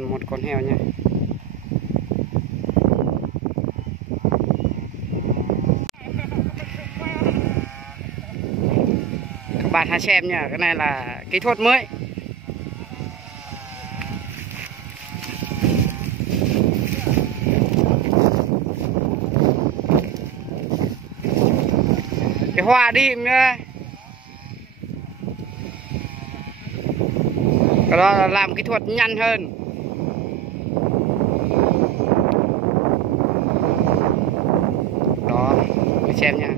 ăn một con heo nha. Các bạn hãy xem nha, cái này là kỹ thuật mới. Cái hoa đệm nha. Cái đó là làm kỹ thuật nhanh hơn. Đó, để xem nha.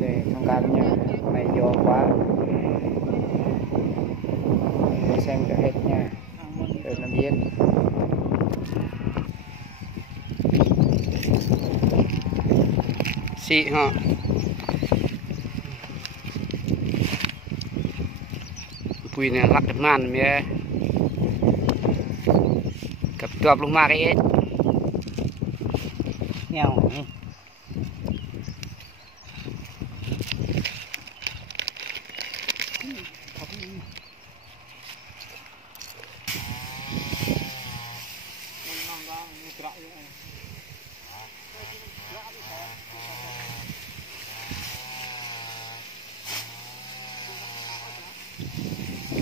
Để thông cảm nha, này gió quá. Để xem cho hết nha. Để làm viên. Xị hả? Pui này lắc được màn mẹ. Cặp tuập luôn mà cái ấy. Nghèo.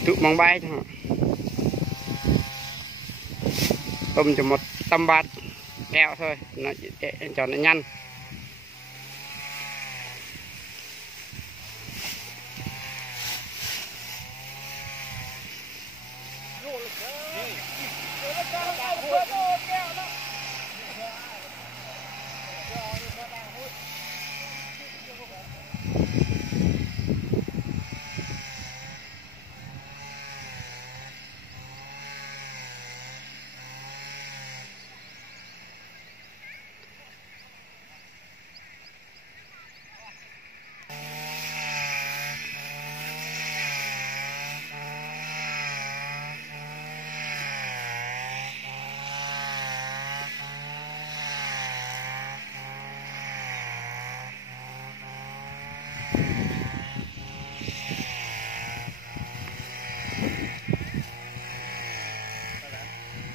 Tự mong bay thôi. Tôm cho một tăm bát kẹo thôi, nó cho nó nhanh.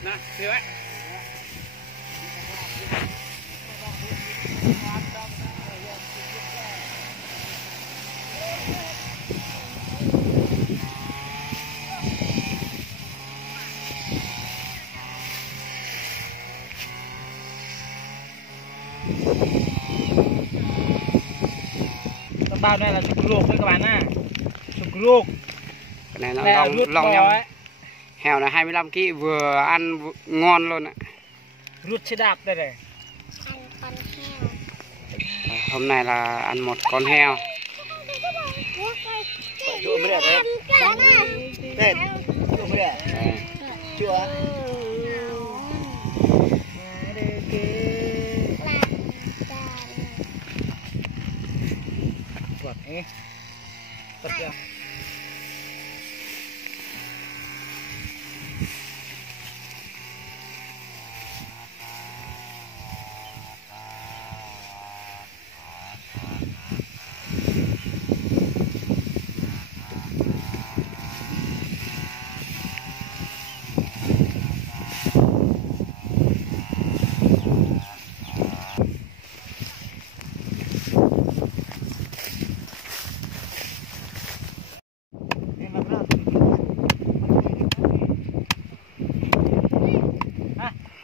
Nah, đi vậy. Bao này là sụp luộc đấy các bạn ạ. Sụp luộc. Cái này nó lòng nhau. Heo là 25 kg vừa ăn ngon luôn ạ. Ruột xe đạp đây này. Ăn con heo. Hôm nay là ăn một con heo. Chưa mới đẹp đấy. Đây. Chưa mới đẹp. Chưa. Quạt ấy. Tất cả.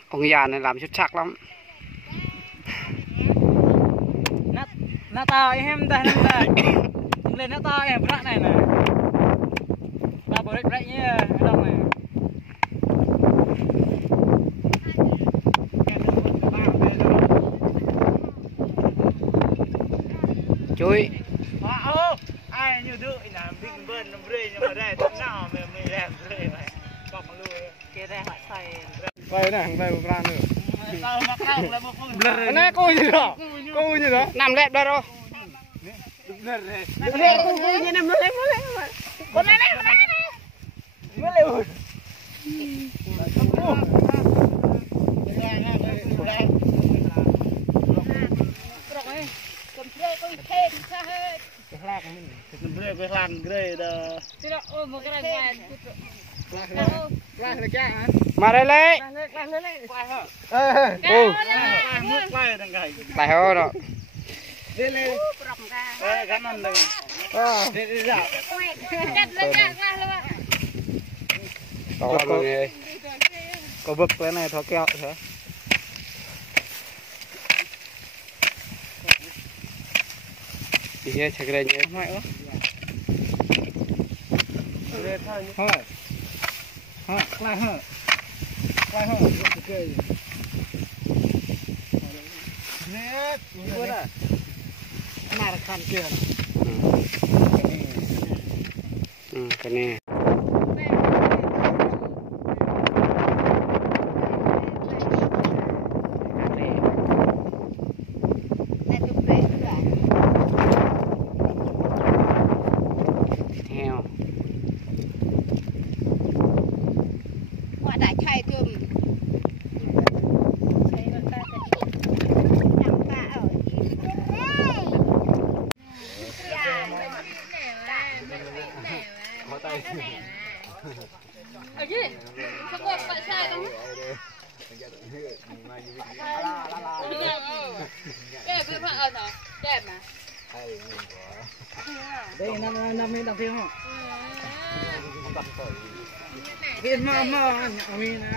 Ông già này làm xuất sắc lắm. Nó to em đây lên nó to em rác này nè. Ba bố rách nhé đông này. Chui. Ai như đợi là bình bơn nó rơi nhưng mà đây thế nào mình làm rơi này. Bọc mà lùi kia đây hỏi xoay. Đây này, đây một ra nữa. Blur này cô gì đó? Cô gì đó? Nằm lẹp đây rồi. Blur này. Cô như nằm lên. Con này. Mới liều. Cái lan gede dah. Tidak, oh bukan lagi. Lah lecak kan? Mà đây lấy. Ô. Nước lai đằng cái. Lại hô đó. Đi lên. Cái nằm đây. Đi dạo. Cắt lecak lah lah. Đó mọi người. Có vực cái này thó kẹo thế. Đi hết chắc đây nhé. Mày ơi. Thôi. Hả, lại hả. Lại hả. Ok. Nè, vừa đó. Mà là khăn kia. Cái này. Theo. Quả đã chạy thường. Ở gì? Sao cô phải sai không? Cái này phải ở đó. Đẹp mà. Đây năm mươi đồng tiền hả? Viên mà anh mi nè.